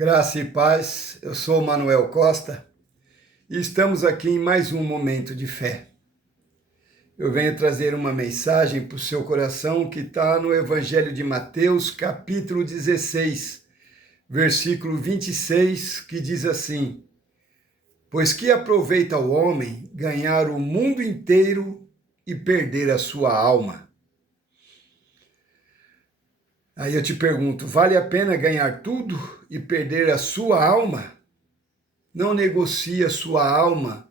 Graça e paz, eu sou Manuel Costa e estamos aqui em mais um momento de fé. Eu venho trazer uma mensagem para o seu coração que está no Evangelho de Mateus, capítulo 16, versículo 26, que diz assim: Pois que aproveita o homem ganhar o mundo inteiro e perder a sua alma? Aí eu te pergunto, vale a pena ganhar tudo e perder a sua alma? Não negocie a sua alma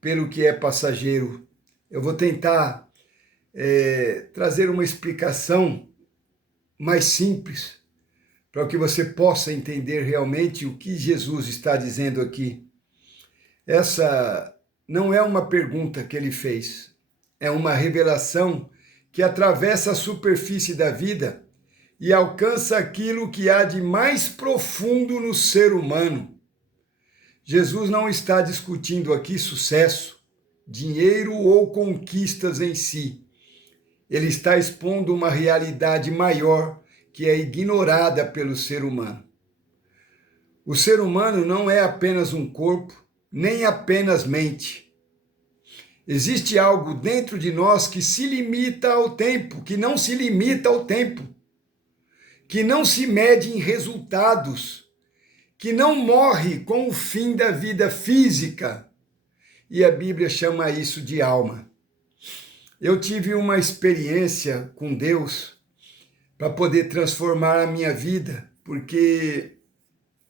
pelo que é passageiro. Eu vou tentar trazer uma explicação mais simples para que você possa entender realmente o que Jesus está dizendo aqui. Essa não é uma pergunta que ele fez, é uma revelação que atravessa a superfície da vida e alcança aquilo que há de mais profundo no ser humano. Jesus não está discutindo aqui sucesso, dinheiro ou conquistas em si. Ele está expondo uma realidade maior que é ignorada pelo ser humano. O ser humano não é apenas um corpo, nem apenas mente. Existe algo dentro de nós que se limita ao tempo, que não se limita ao tempo, que não se mede em resultados, que não morre com o fim da vida física. E a Bíblia chama isso de alma. Eu tive uma experiência com Deus para poder transformar a minha vida, porque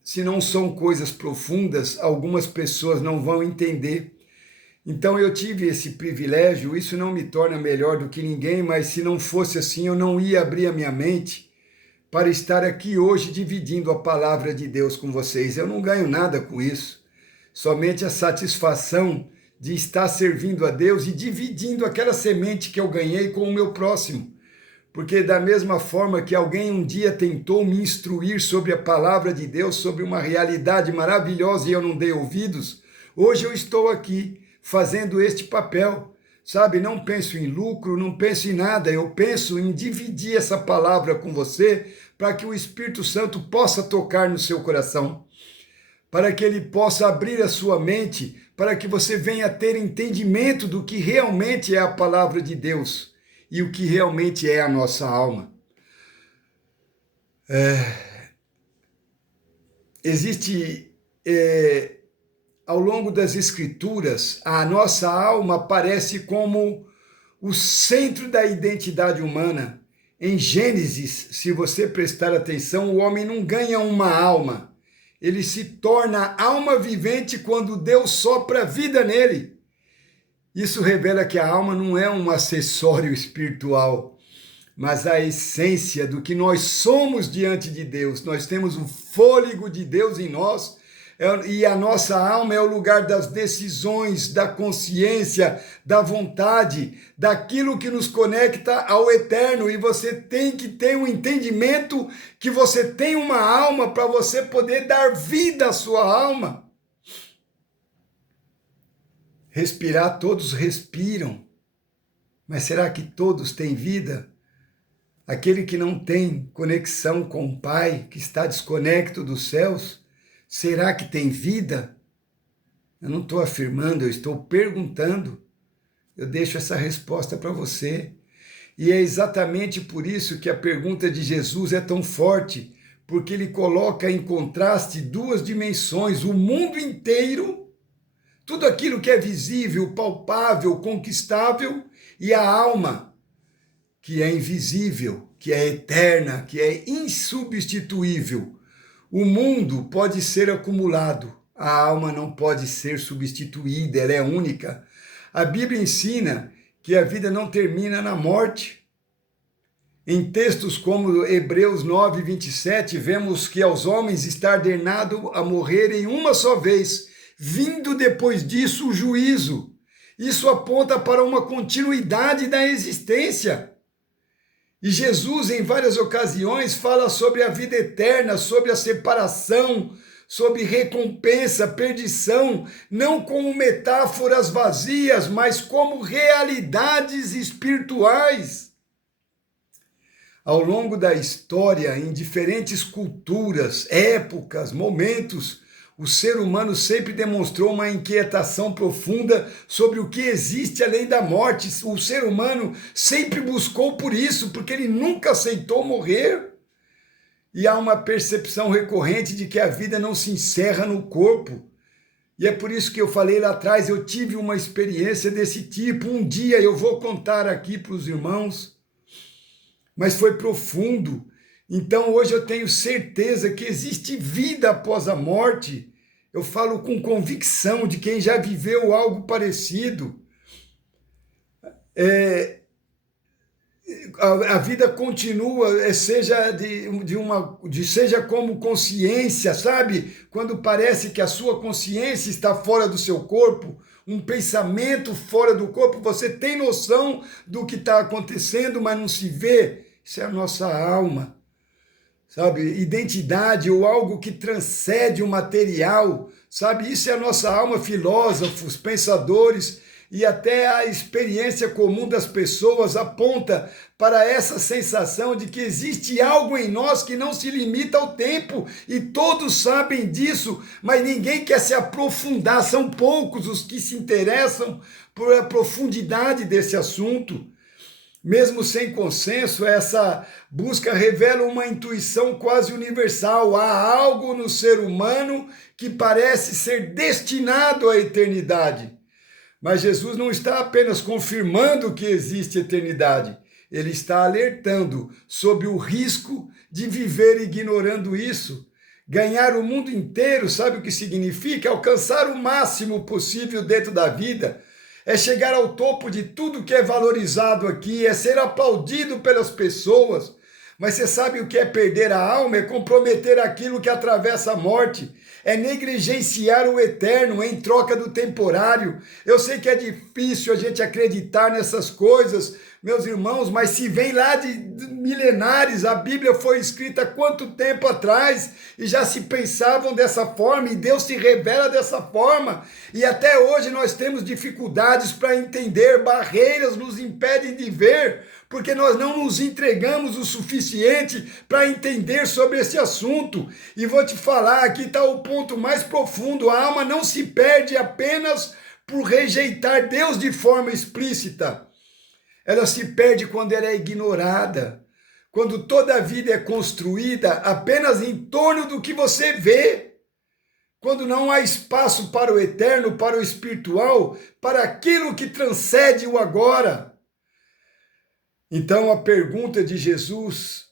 se não são coisas profundas, algumas pessoas não vão entender. Então eu tive esse privilégio, isso não me torna melhor do que ninguém, mas se não fosse assim, eu não ia abrir a minha mente para estar aqui hoje dividindo a palavra de Deus com vocês. Eu não ganho nada com isso, somente a satisfação de estar servindo a Deus e dividindo aquela semente que eu ganhei com o meu próximo. Porque da mesma forma que alguém um dia tentou me instruir sobre a palavra de Deus, sobre uma realidade maravilhosa e eu não dei ouvidos, hoje eu estou aqui fazendo este papel. Sabe, não penso em lucro, não penso em nada, eu penso em dividir essa palavra com você para que o Espírito Santo possa tocar no seu coração, para que ele possa abrir a sua mente, para que você venha ter entendimento do que realmente é a palavra de Deus e o que realmente é a nossa alma. Existe ao longo das Escrituras, a nossa alma aparece como o centro da identidade humana. Em Gênesis, se você prestar atenção, o homem não ganha uma alma. Ele se torna alma vivente quando Deus sopra vida nele. Isso revela que a alma não é um acessório espiritual, mas a essência do que nós somos diante de Deus. Nós temos o fôlego de Deus em nós, e a nossa alma é o lugar das decisões, da consciência, da vontade, daquilo que nos conecta ao eterno. E você tem que ter um entendimento que você tem uma alma para você poder dar vida à sua alma. Respirar, todos respiram, mas será que todos têm vida? Aquele que não tem conexão com o Pai, que está desconecto dos céus, será que tem vida? Eu não estou afirmando, eu estou perguntando. Eu deixo essa resposta para você. E é exatamente por isso que a pergunta de Jesus é tão forte, porque ele coloca em contraste duas dimensões, o mundo inteiro, tudo aquilo que é visível, palpável, conquistável, e a alma, que é invisível, que é eterna, que é insubstituível. O mundo pode ser acumulado, a alma não pode ser substituída, ela é única. A Bíblia ensina que a vida não termina na morte. Em textos como Hebreus 9, 27, vemos que aos homens está ordenado a morrerem uma só vez, vindo depois disso o juízo. Isso aponta para uma continuidade da existência. E Jesus, em várias ocasiões, fala sobre a vida eterna, sobre a separação, sobre recompensa, perdição, não como metáforas vazias, mas como realidades espirituais. Ao longo da história, em diferentes culturas, épocas, momentos, o ser humano sempre demonstrou uma inquietação profunda sobre o que existe além da morte. O ser humano sempre buscou por isso, porque ele nunca aceitou morrer. E há uma percepção recorrente de que a vida não se encerra no corpo. E é por isso que eu falei lá atrás, eu tive uma experiência desse tipo. Um dia eu vou contar aqui para os irmãos, mas foi profundo. Então hoje eu tenho certeza que existe vida após a morte. Eu falo com convicção de quem já viveu algo parecido. A vida continua, seja como consciência, sabe? Quando parece que a sua consciência está fora do seu corpo, um pensamento fora do corpo, você tem noção do que está acontecendo, mas não se vê. Isso é a nossa alma, sabe? Identidade ou algo que transcende o material, sabe? Isso é a nossa alma, filósofos, pensadores, e até a experiência comum das pessoas aponta para essa sensação de que existe algo em nós que não se limita ao tempo, e todos sabem disso, mas ninguém quer se aprofundar, são poucos os que se interessam por a profundidade desse assunto. Mesmo sem consenso, essa busca revela uma intuição quase universal. Há algo no ser humano que parece ser destinado à eternidade. Mas Jesus não está apenas confirmando que existe eternidade, ele está alertando sobre o risco de viver ignorando isso. Ganhar o mundo inteiro, sabe o que significa? Alcançar o máximo possível dentro da vida. É chegar ao topo de tudo que é valorizado aqui, é ser aplaudido pelas pessoas. Mas você sabe o que é perder a alma? É comprometer aquilo que atravessa a morte. É negligenciar o eterno em troca do temporário. Eu sei que é difícil a gente acreditar nessas coisas, meus irmãos, mas se vem lá de milenares, a Bíblia foi escrita há quanto tempo atrás e já se pensavam dessa forma e Deus se revela dessa forma. E até hoje nós temos dificuldades para entender, barreiras nos impedem de ver, porque nós não nos entregamos o suficiente para entender sobre esse assunto. E vou te falar, aqui está o ponto mais profundo: a alma não se perde apenas por rejeitar Deus de forma explícita. Ela se perde quando ela é ignorada, quando toda a vida é construída apenas em torno do que você vê, quando não há espaço para o eterno, para o espiritual, para aquilo que transcende o agora. Então a pergunta de Jesus,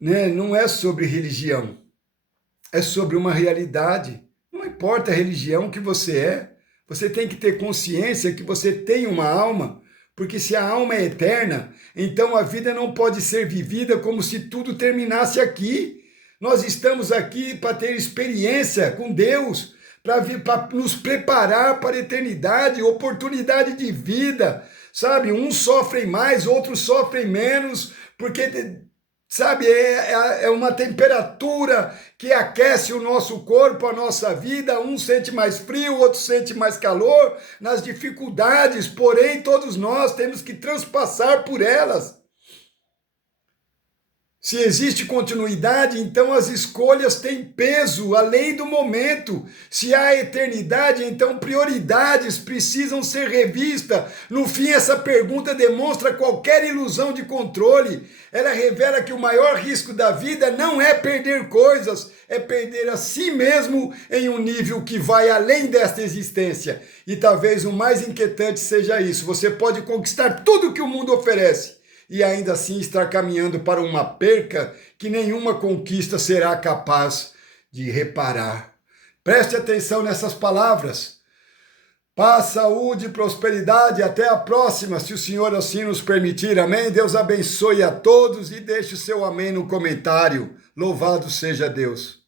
não é sobre religião, é sobre uma realidade. Não importa a religião que você tem que ter consciência que você tem uma alma, porque se a alma é eterna, então a vida não pode ser vivida como se tudo terminasse aqui. Nós estamos aqui para ter experiência com Deus, para nos preparar para a eternidade, oportunidade de vida, sabe? Uns sofrem mais, outros sofrem menos, porque, sabe, é uma temperatura que aquece o nosso corpo, a nossa vida. Um sente mais frio, outro sente mais calor, nas dificuldades, porém todos nós temos que transpassar por elas. Se existe continuidade, então as escolhas têm peso além do momento. Se há eternidade, então prioridades precisam ser revistas. No fim, essa pergunta demonstra qualquer ilusão de controle. Ela revela que o maior risco da vida não é perder coisas, é perder a si mesmo em um nível que vai além desta existência. E talvez o mais inquietante seja isso: você pode conquistar tudo que o mundo oferece e ainda assim estar caminhando para uma perca que nenhuma conquista será capaz de reparar. Preste atenção nessas palavras. Paz, saúde e prosperidade. Até a próxima, se o Senhor assim nos permitir. Amém? Deus abençoe a todos e deixe o seu amém no comentário. Louvado seja Deus.